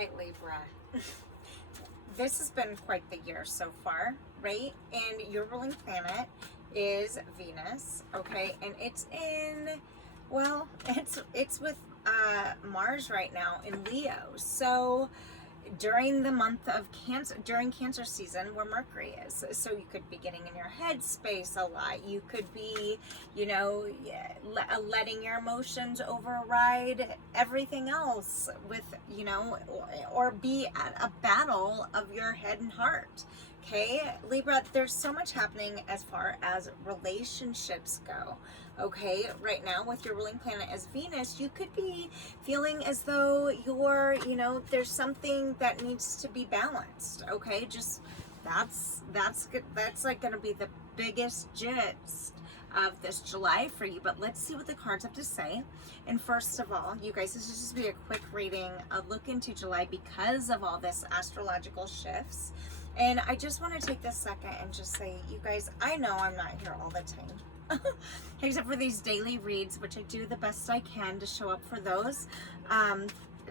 Right, Libra. This has been quite the year so far, right? And your ruling planet is Venus, okay? And it's in, well, it's with Mars right now in Leo. So during the month of Cancer, during Cancer season where Mercury is, so you could be getting in your head space a lot. You could be, letting your emotions override everything else with, or be at a battle of your head and heart. Okay, Libra, there's so much happening as far as relationships go. Okay, right now with your ruling planet as Venus, you could be feeling as though you're, there's something that needs to be balanced. Okay, just that's good. That's like going to be the biggest gist of this July for you. But let's see what the cards have to say. And first of all, you guys, this is just be a quick reading, a look into July because of all this astrological shifts. And I just want to take this second and just say, you guys, I know I'm not here all the time. Except for these daily reads, which I do the best I can to show up for those.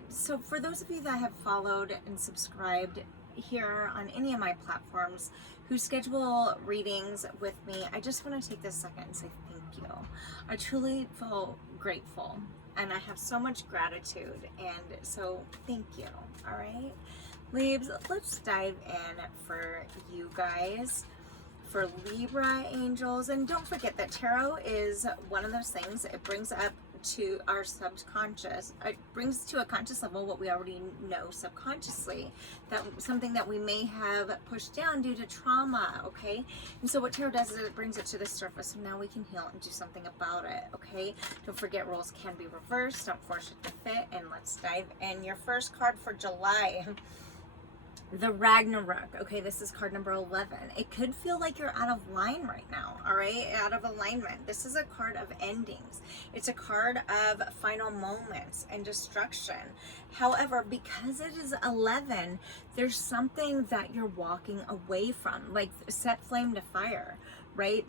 So for those of you that have followed and subscribed here on any of my platforms who schedule readings with me, I just want to take this second and say thank you. I truly feel grateful and I have so much gratitude, and so thank you. All right, Libs, let's dive in for you guys. For Libra angels, and don't forget that tarot is one of those things, it brings up to our subconscious, it brings to a conscious level what we already know subconsciously, that something that we may have pushed down due to trauma. Okay, and so what tarot does is it brings it to the surface, so now we can heal and do something about it. Okay, don't forget roles can be reversed, don't force it to fit. And let's dive in. Your first card for July, the Ragnarok. Okay, this is card number 11. It could feel like you're out of line right now, all right? Out of alignment. This is a card of endings. It's a card of final moments and destruction. However, because it is 11, there's something that you're walking away from, like set flame to fire, right?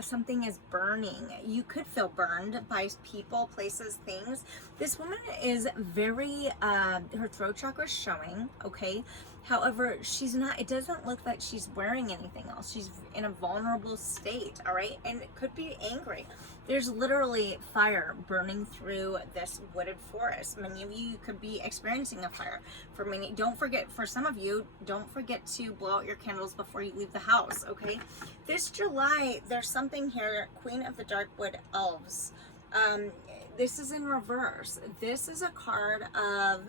Something is burning. You could feel burned by people, places, things. This woman is very, her throat chakra is showing, okay? However, she's not, it doesn't look like she's wearing anything else. She's in a vulnerable state, all right? And it could be angry. There's literally fire burning through this wooded forest. Many of you could be experiencing a fire. For many, don't forget, for some of you, don't forget to blow out your candles before you leave the house, okay? This July, there's something here, Queen of the Darkwood Elves. This is in reverse. This is a card of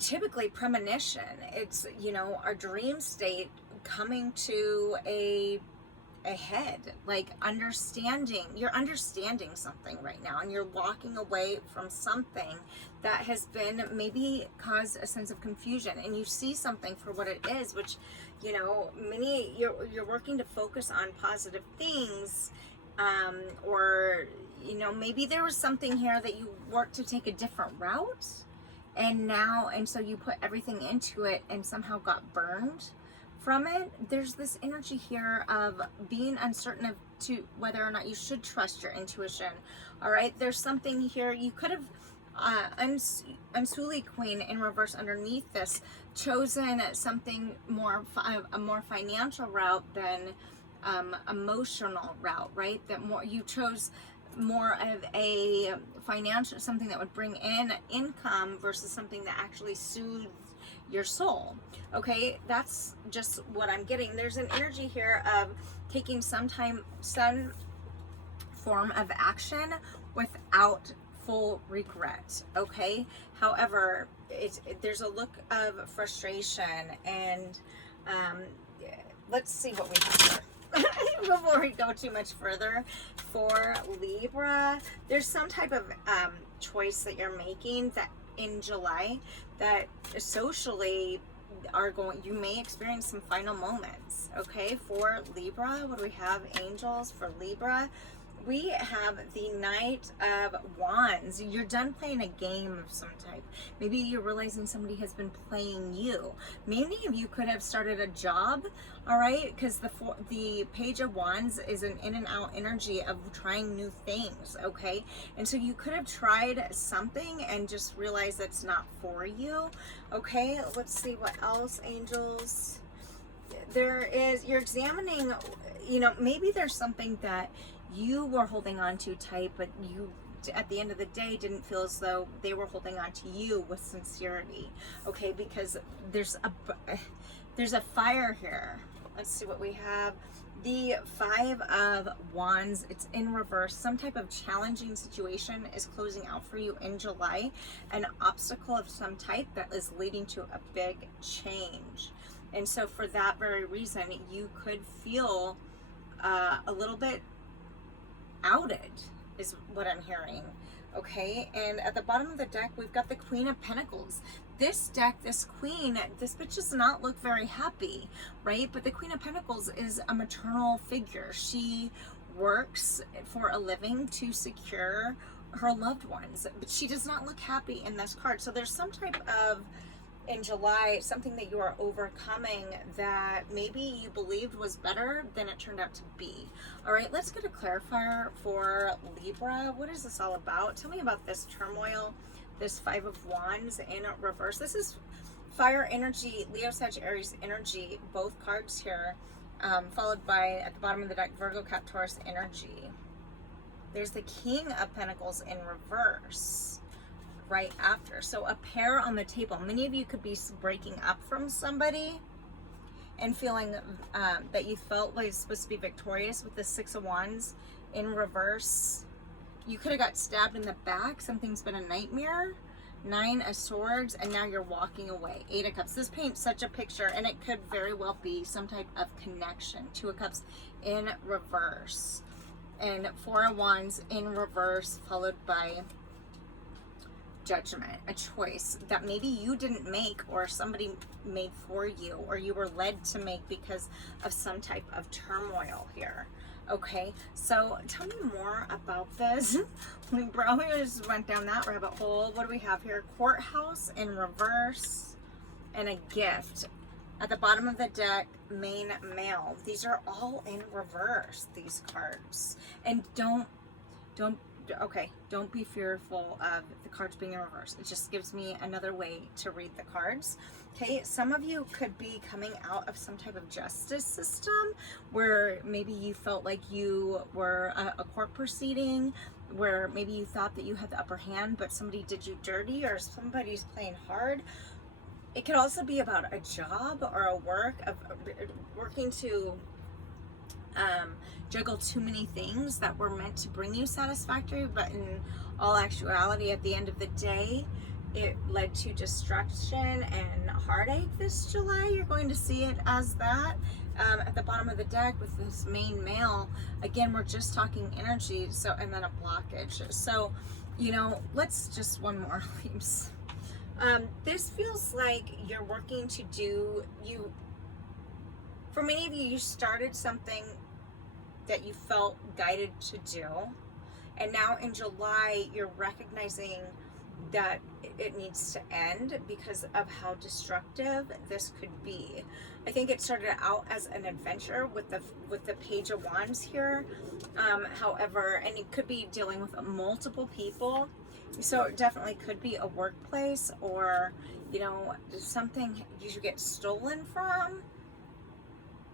typically premonition. It's, our dream state coming to a head, like you're understanding something right now, and you're walking away from something that has been maybe caused a sense of confusion, and you see something for what it is, which, you're working to focus on positive things, or, maybe there was something here that you worked to take a different route, and so you put everything into it and somehow got burned from it. There's this energy here of being uncertain to whether or not you should trust your intuition. All right, there's something here. You could have Unsuli Queen in reverse underneath this, chosen something a more financial route than emotional route, right? That more you chose more of a financial, something that would bring in income versus something that actually soothes your soul. Okay, that's just what I'm getting. There's an energy here of taking some form of action without full regret. Okay, however, there's a look of frustration, and let's see what we have here. Before we go too much further, for Libra, there's some type of choice that you're making that in July that socially you may experience some final moments. Okay, for Libra, what do we have? Angels for Libra. we have the Knight of Wands. You're done playing a game of some type. Maybe you're realizing somebody has been playing you. Many of you could have started a job, all right? Because the Page of Wands is an in and out energy of trying new things, okay? And so you could have tried something and just realized that's not for you, okay? Let's see what else, angels. You're examining, you know, maybe there's something that you were holding on to tight, but you at the end of the day didn't feel as though they were holding on to you with sincerity, okay? Because there's a fire here. Let's see what we have. The Five of Wands, it's in reverse. Some type of challenging situation is closing out for you in July. An obstacle of some type that is leading to a big change. And so for that very reason, you could feel a little bit outed, is what I'm hearing, okay? And at the bottom of the deck, we've got the Queen of Pentacles. This deck, this queen, this bitch does not look very happy, right? But the Queen of Pentacles is a maternal figure. She works for a living to secure her loved ones, but she does not look happy in this card. So there's some type of, in July, something that you are overcoming that maybe you believed was better than it turned out to be. All right, let's get a clarifier for Libra. What is this all about? Tell me about this turmoil, this Five of Wands in reverse. This is fire energy, Leo, Sag, Aries energy, both cards here, followed by, at the bottom of the deck, Virgo, Cap, Taurus energy. There's the King of Pentacles in reverse right after. So a pair on the table. Many of you could be breaking up from somebody and feeling that you felt like supposed to be victorious with the Six of Wands in reverse. You could have got stabbed in the back. Something's been a nightmare. Nine of Swords, and now you're walking away. Eight of Cups. This paints such a picture, and it could very well be some type of connection. Two of Cups in reverse. And Four of Wands in reverse, followed by Judgment, a choice that maybe you didn't make or somebody made for you, or you were led to make because of some type of turmoil here. Okay, so tell me more about this. We probably just went down that rabbit hole. What do we have here? Courthouse in reverse and a gift. At the bottom of the deck, main male. These are all in reverse, these cards. And don't be fearful of the cards being in reverse. It just gives me another way to read the cards. Okay, some of you could be coming out of some type of justice system where maybe you felt like you were a court proceeding, where maybe you thought that you had the upper hand, but somebody did you dirty or somebody's playing hard. It could also be about a job or a working to juggle too many things that were meant to bring you satisfactory, but in all actuality, at the end of the day, it led to destruction and heartache this July. You're going to see it as that. At the bottom of the deck with this main male, again, we're just talking energy, so, and then a blockage. So, you know, let's just one more, please. This feels like you're working to do, for many of you, you started something that you felt guided to do, and now in July you're recognizing that it needs to end because of how destructive this could be. I think it started out as an adventure with the Page of Wands here, however, and it could be dealing with multiple people, so it definitely could be a workplace, or, you know, something you should get stolen from.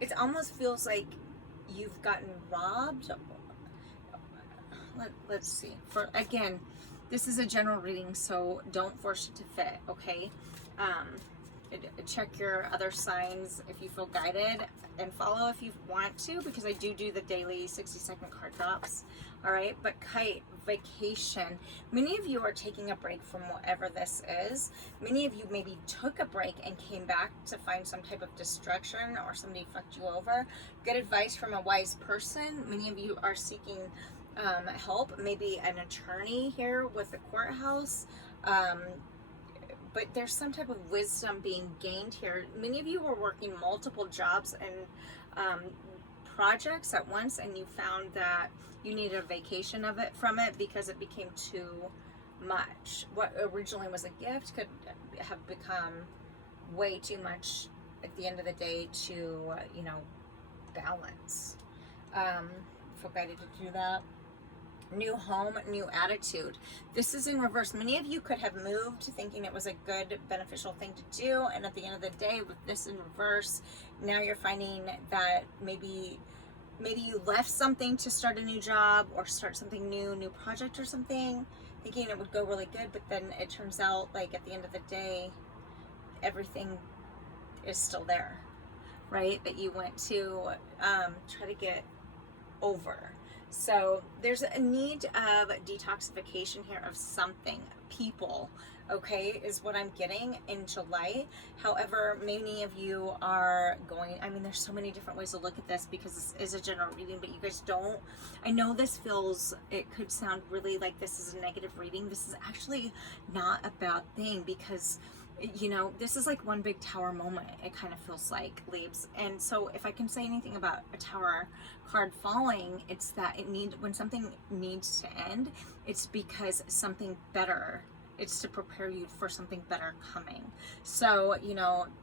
It almost feels like you've gotten robbed. Let's see. For again, this is a general reading, so don't force it to fit, okay? Check your other signs if you feel guided, and follow if you want to, because I do the daily 60-second card drops. All right, but kite, vacation. Many of you are taking a break from whatever this is. Many of you maybe took a break and came back to find some type of destruction, or somebody fucked you over. Good advice from a wise person. Many of you are seeking help, maybe an attorney here with the courthouse. But there's some type of wisdom being gained here. Many of you were working multiple jobs and projects at once and you found that you needed a vacation from it because it became too much. What originally was a gift could have become way too much at the end of the day to, balance. Feel guided to do that. New home, new attitude. This is in reverse. Many of you could have moved thinking it was a good, beneficial thing to do, and at the end of the day, with this in reverse, now you're finding that maybe you left something to start a new job or start something new project or something, thinking it would go really good, but then it turns out like at the end of the day, everything is still there, right? That you went to try to get over. So there's a need of detoxification here of something, people, okay, is what I'm getting in July. However, many of you are going, there's so many different ways to look at this because this is a general reading, but you guys don't, I know it could sound really like this is a negative reading. This is actually not a bad thing because this is like one big tower moment, it kind of feels like, Leaves. And so if I can say anything about a tower card falling, it's that when something needs to end, it's because something better, it's to prepare you for something better coming. So,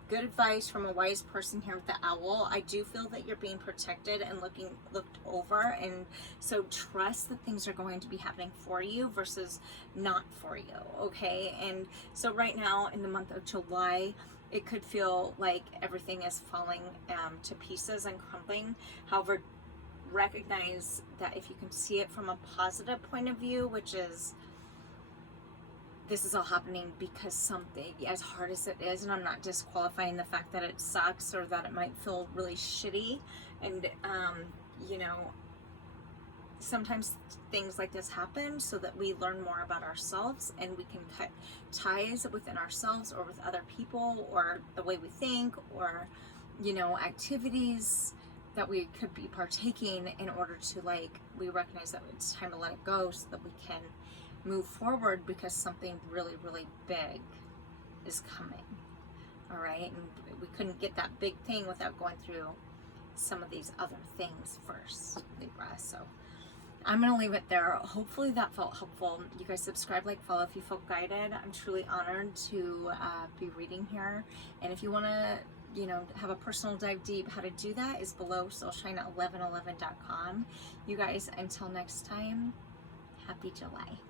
good advice from a wise person here with the owl. I do feel that you're being protected and looked over, and so trust that things are going to be happening for you versus not for you, okay? And so right now in the month of July, it could feel like everything is falling to pieces and crumbling. However, recognize that if you can see it from a positive point of view, which is this is all happening because something, as hard as it is, and I'm not disqualifying the fact that it sucks or that it might feel really shitty, and sometimes things like this happen so that we learn more about ourselves and we can cut ties within ourselves or with other people or the way we think or activities that we could be partaking in order to we recognize that it's time to let it go so that we can move forward because something really, really big is coming. All right, and we couldn't get that big thing without going through some of these other things first, Libra. So I'm gonna leave it there. Hopefully that felt helpful. You guys subscribe, follow if you feel guided. I'm truly honored to be reading here, and if you want to have a personal dive deep, how to do that is below soulshine1111.com. You guys, until next time, happy July.